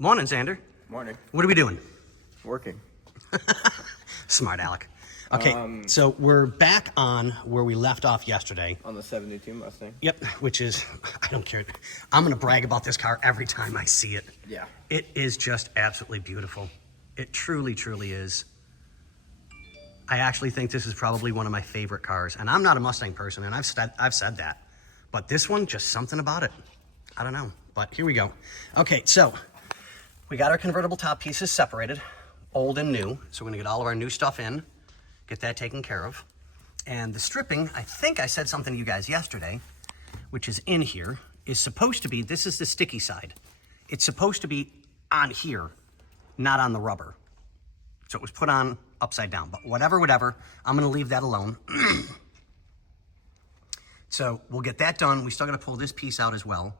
Morning, Xander. Morning. What are we doing? Working. Smart Alec. Okay, so we're back on where we left off yesterday. On the 72 Mustang. Yep, which is, I don't care. I'm going to brag about this car every time I see it. Yeah. It is just absolutely beautiful. It truly, truly is. I actually think this is probably one of my favorite cars. And I'm not a Mustang person, and I've said that. But this one, just something about it. I don't know, but here we go. Okay, so we got our convertible top pieces separated, old and new. So we're going to get all of our new stuff in, get that taken care of. And the stripping, I think I said something to you guys yesterday, which is in here, is supposed to be, this is the sticky side. It's supposed to be on here, not on the rubber. So it was put on upside down, but whatever, I'm gonna leave that alone. So we'll get that done. We still gotta pull this piece out as well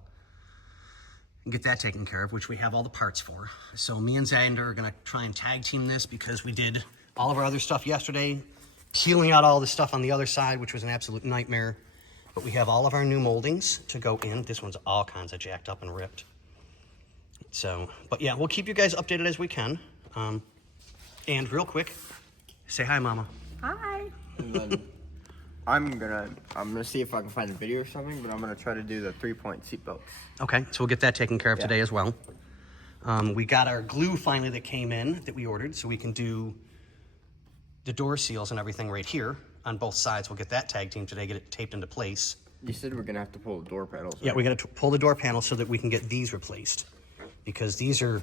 and get that taken care of, which we have all the parts for. So me and Xander are gonna try and tag team this because we did all of our other stuff yesterday, peeling out all the stuff on the other side, which was an absolute nightmare. But we have all of our new moldings to go in. This one's all kinds of jacked up and ripped. So, but yeah, we'll keep you guys updated as we can. And real quick, say hi, Mama. Hi. And then I'm gonna see if I can find a video or something, but I'm gonna try to do the 3-point seatbelts. Okay, so we'll get that taken care of today as well. We got our glue finally that came in that we ordered, so we can do the door seals and everything right here on both sides. We'll get that tag team today, get it taped into place. You said we're gonna have to pull the door panels. Right? Yeah, we got to pull the door panels so that we can get these replaced because these are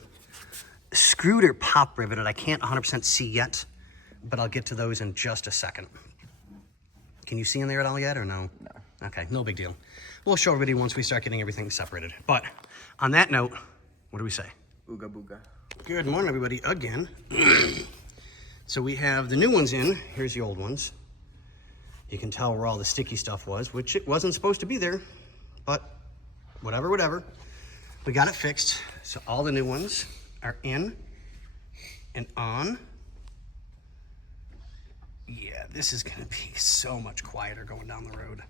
screwed or pop riveted. I can't 100% see yet, but I'll get to those in just a second. Can you see in there at all yet or no? No. Okay, no big deal. We'll show everybody once we start getting everything separated. But on that note, what do we say? Ooga booga. Good morning, everybody, again. So we have the new ones in. Here's the old ones. You can tell where all the sticky stuff was, which it wasn't supposed to be there, but whatever. We got it fixed. So all the new ones are in and on. Yeah, this is gonna be so much quieter going down the road.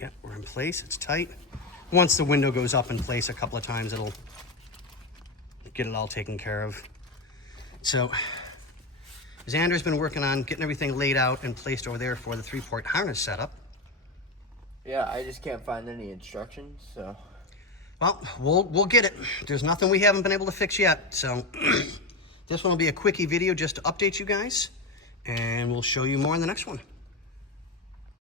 Yeah, we're in place, it's tight. Once the window goes up in place a couple of times, it'll get it all taken care of. So Xander's been working on getting everything laid out and placed over there for the 3-port harness setup. Yeah, I just can't find any instructions, so. Well, we'll get it. There's nothing we haven't been able to fix yet. So this one will be a quickie video just to update you guys, and we'll show you more in the next one.